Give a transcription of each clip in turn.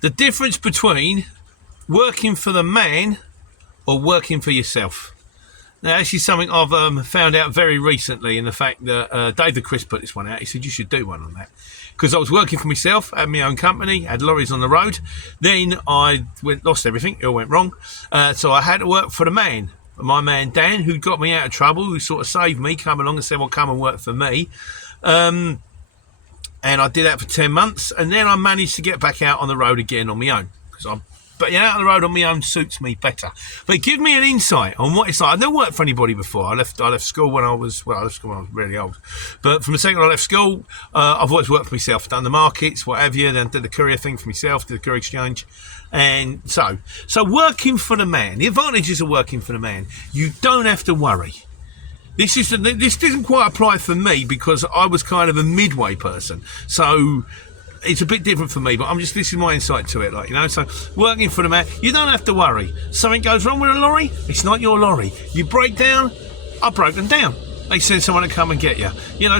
The difference between working for the man or working for yourself. Now, this is something I've found out very recently, in the fact that David Chris put this one out. He said, you should do one on that. Because I was working for myself, had my own company, had lorries on the road. Then I lost everything, it all went wrong. So I had to work for the man. My man Dan, who got me out of trouble, who sort of saved me, come along and said, well, come and work for me. And I did that for 10 months. And then I managed to get back out on the road again on my own. But out on the road on my own suits me better. But give me an insight on what it's like. I've never worked for anybody before. I left school when I was really old. But from the second I left school, I've always worked for myself. Done the markets, what have you, then did the courier thing for myself, did the courier exchange. And so working for the man, the advantages of working for the man, you don't have to worry. This doesn't quite apply for me because I was kind of a midway person. So it's a bit different for me, but this is my insight to it, so working for the man, you don't have to worry. Something goes wrong with a lorry, it's not your lorry. You break down, I've broken down. They send someone to come and get you.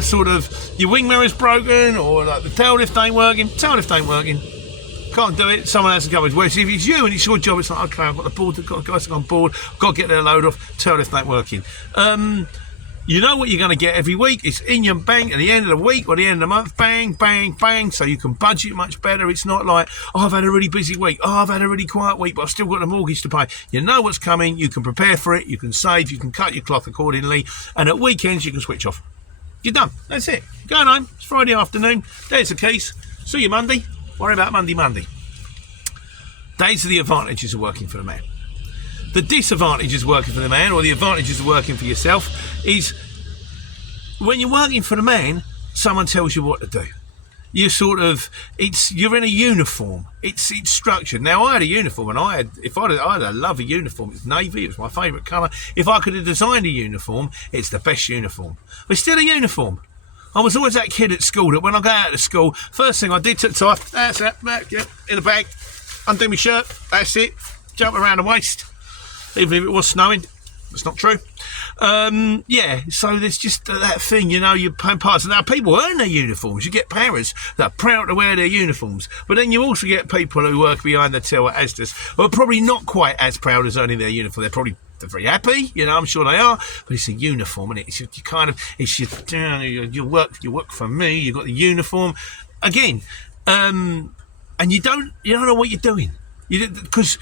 Sort of, your wing mirror's broken, or like the tail lift ain't working, can't do it, someone has to come. Whereas if it's you and it's your job, it's like, okay, I've got the board, I've got guys on board, I've got to get their load off, tail lift ain't working. You know what you're going to get every week. It's in your bank at the end of the week or the end of the month. Bang, bang, bang. So you can budget much better. It's not like, I've had a really busy week. I've had a really quiet week, but I've still got a mortgage to pay. You know what's coming. You can prepare for it. You can save. You can cut your cloth accordingly. And at weekends, you can switch off. You're done. That's it. Going home. It's Friday afternoon. There's the keys. See you Monday. Worry about Monday. These are the advantages of working for the man. The disadvantages of working for the man, or the advantages of working for yourself, is when you're working for the man, someone tells you what to do. You're in a uniform. It's structured. Now, I had a uniform, and I had a lovely uniform. It's navy. It was my favourite colour. If I could have designed a uniform, it's the best uniform. But it's still a uniform. I was always that kid at school that when I got out of school, first thing I did, took tie, that's it, in the bag, undo my shirt, that's it, jump around the waist. Even if it was snowing, it's not true. So there's just that thing, you're parts. Now, people earn their uniforms. You get parents that are proud to wear their uniforms. But then you also get people who work behind the till at Asda's who are probably not quite as proud as earning their uniform. They're very happy, I'm sure they are. But it's a uniform, and you work for me. You've got the uniform again, and you don't know what you're doing. Because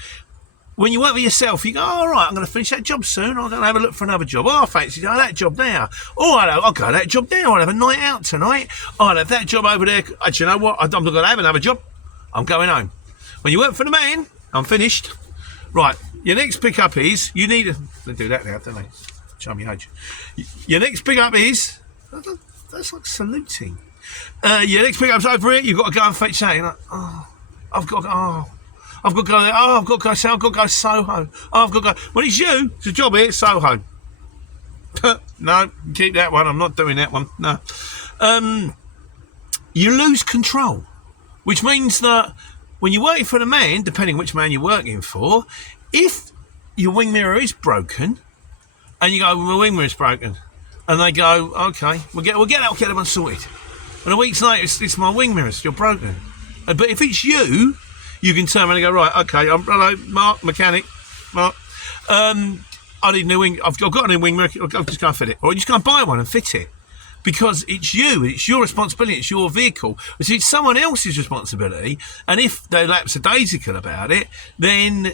when you work for yourself, you go, all right, I'm going to finish that job soon. I'm going to have a look for another job. Oh, I fancy that job there. Oh, I'll go to that job there. I'll have a night out tonight. I'll have that job over there. Do you know what? I'm not going to have another job. I'm going home. When you work for the man, I'm finished. Right, your next pickup is, they do that now, don't they? Show me age. Your next pickup is, that's like saluting. Your next pickup's over here. You've got to go and fetch that. You're like, I've got to go there. I've got to go Soho. I've got to go. Well, it's you. It's a job here. It's Soho. No, keep that one. I'm not doing that one. No. You lose control, which means that when you're working for the man, depending which man you're working for, if your wing mirror is broken, and you go, well, my wing mirror is broken, and they go, okay, we'll get that one sorted. And a week's later, it's my wing mirror. You're broken. But if it's you, you can turn around and go, right, okay, hello, Mark, mechanic, Mark. I need a new wing. I've got a new wing mirror. I'll just go and fit it. Or you just go and buy one and fit it. Because it's you, it's your responsibility, it's your vehicle. It's someone else's responsibility. And if they're lapsadaisical about it, then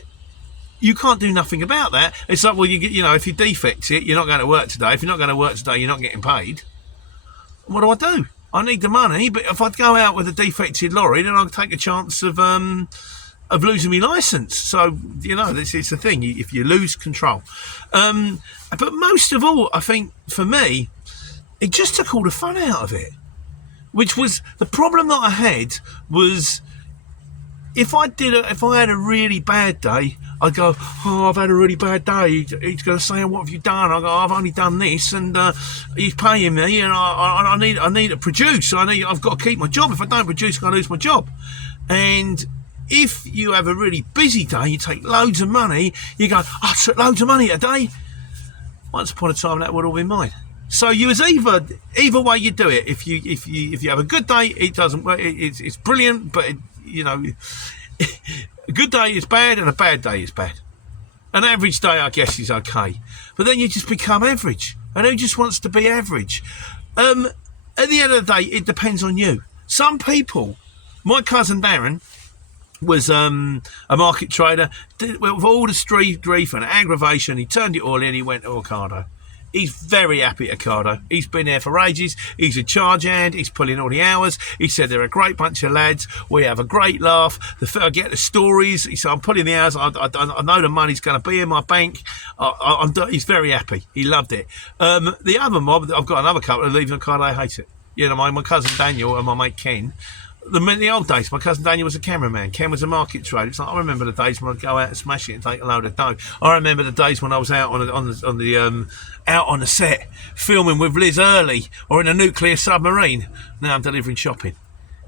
you can't do nothing about that. It's like, well, if you defect it, you're not going to work today. If you're not going to work today, you're not getting paid. What do? I need the money, but if I go out with a defected lorry, then I'll take a chance of losing my licence. So, this is the thing, if you lose control. But most of all, I think, for me, it just took all the fun out of it. Which was, the problem that I had was, if I had a really bad day, I'd go, I've had a really bad day. He's going to say, what have you done? I go, I've only done this, and he's paying me, and I need to produce. I've got to keep my job. If I don't produce, I'm going to lose my job. And if you have a really busy day, you take loads of money. You go, I took loads of money today. Once upon a time, that would all be mine. So you was either way you do it. If you have a good day, it doesn't work. It's brilliant, but A good day is bad and a bad day is bad. An average day, I guess, is okay. But then you just become average. And who just wants to be average? At the end of the day, it depends on you. Some people, my cousin Darren was a market trader. With all the grief and aggravation, he turned it all in. He went to Ocado. He's very happy at Ocado. He's been there for ages. He's a charge hand. He's pulling all the hours. He said they're a great bunch of lads. We have a great laugh. I get the stories. He said, I'm pulling the hours. I know the money's going to be in my bank. He's very happy. He loved it. The other mob, I've got another couple of leaving Ocado. I hate it. You know, my cousin Daniel and my mate Ken. In the old days, my cousin Daniel was a cameraman. Ken was a market trader. It's like, I remember the days when I'd go out and smash it and take a load of dough. I remember the days when I was out on the set filming with Liz Early or in a nuclear submarine. Now I'm delivering shopping.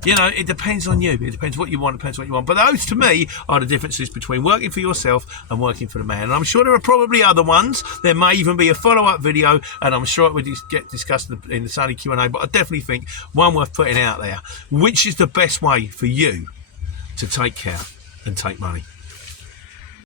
You know, it depends on you. It depends what you want. It depends what you want. But those, to me, are the differences between working for yourself and working for the man. And I'm sure there are probably other ones. There may even be a follow-up video, and I'm sure it would get discussed in the Sunday Q&A. But I definitely think one worth putting out there. Which is the best way for you to take care and take money?